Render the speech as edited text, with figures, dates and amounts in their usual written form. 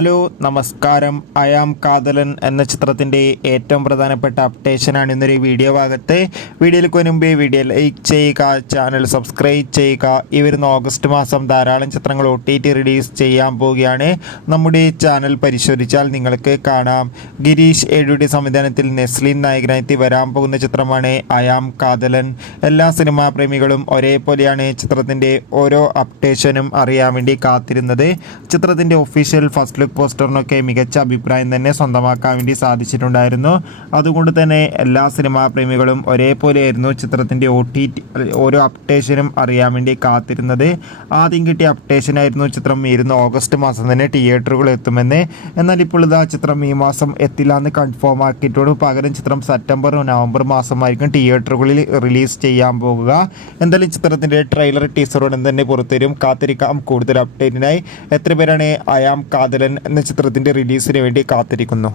Hello നമസ്കാരം. I am Kadhalan എന്ന ചിത്രത്തിൻ്റെ ഏറ്റവും പ്രധാനപ്പെട്ട അപ്ഡേഷനാണ് ഇന്നൊരു വീഡിയോ ഭാഗത്ത്. വീഡിയോയിലേക്ക് മുൻപേ വീഡിയോ ലൈക്ക് ചെയ്യുക, ചാനൽ സബ്സ്ക്രൈബ് ചെയ്യുക. ഈ വരുന്ന ഓഗസ്റ്റ് മാസം ധാരാളം ചിത്രങ്ങൾ OTT റിലീസ് ചെയ്യാൻ പോവുകയാണ്. നമ്മുടെ ചാനൽ പരിശോധിച്ചാൽ നിങ്ങൾക്ക് കാണാം. ഗിരീഷ് ഏഴുടെ സംവിധാനത്തിൽ നെസ്ലിൻ നായകനായി വരാൻ പോകുന്ന ചിത്രമാണ് അയാം കാതലൻ. എല്ലാ സിനിമാ പ്രേമികളും ഒരേപോലെയാണ് ചിത്രത്തിൻ്റെ ഓരോ അപ്ഡേഷനും അറിയാൻ വേണ്ടി കാത്തിരുന്നത്. ചിത്രത്തിൻ്റെ ഒഫീഷ്യൽ ഫസ്റ്റ് പോസ്റ്ററിനൊക്കെ മികച്ച അഭിപ്രായം തന്നെ സ്വന്തമാക്കാൻ വേണ്ടി സാധിച്ചിട്ടുണ്ടായിരുന്നു. അതുകൊണ്ട് തന്നെ എല്ലാ സിനിമാ പ്രേമികളും ഒരേപോലെയായിരുന്നു ചിത്രത്തിൻ്റെ ഓരോ അപ്ഡേഷനും അറിയാൻ വേണ്ടി കാത്തിരുന്നത്. ആദ്യം കിട്ടിയ അപ്ഡേഷനായിരുന്നു ചിത്രം വരുന്ന ഓഗസ്റ്റ് മാസം തന്നെ തിയേറ്ററുകൾ എത്തുമെന്ന്. എന്നാൽ ഇപ്പോൾ ഇതാ ചിത്രം ഈ മാസം എത്തില്ല എന്ന് കൺഫേം ആക്കിയിട്ടുണ്ട്. പകരം ചിത്രം സെപ്റ്റംബർ നവംബർ മാസമായിരിക്കും തിയേറ്ററുകളിൽ റിലീസ് ചെയ്യാൻ പോകുക. എന്തായാലും ചിത്രത്തിൻ്റെ ട്രെയിലർ ടീസറോടെ തന്നെ പുറത്തുവരും. കാത്തിരിക്കാം കൂടുതൽ അപ്ഡേറ്റിനായി. എത്ര പേരാണ് അയാം കാതലൻ എന്ന ചിത്രത്തിൻ്റെ റിലീസിന് വേണ്ടി കാത്തിരിക്കുന്നു?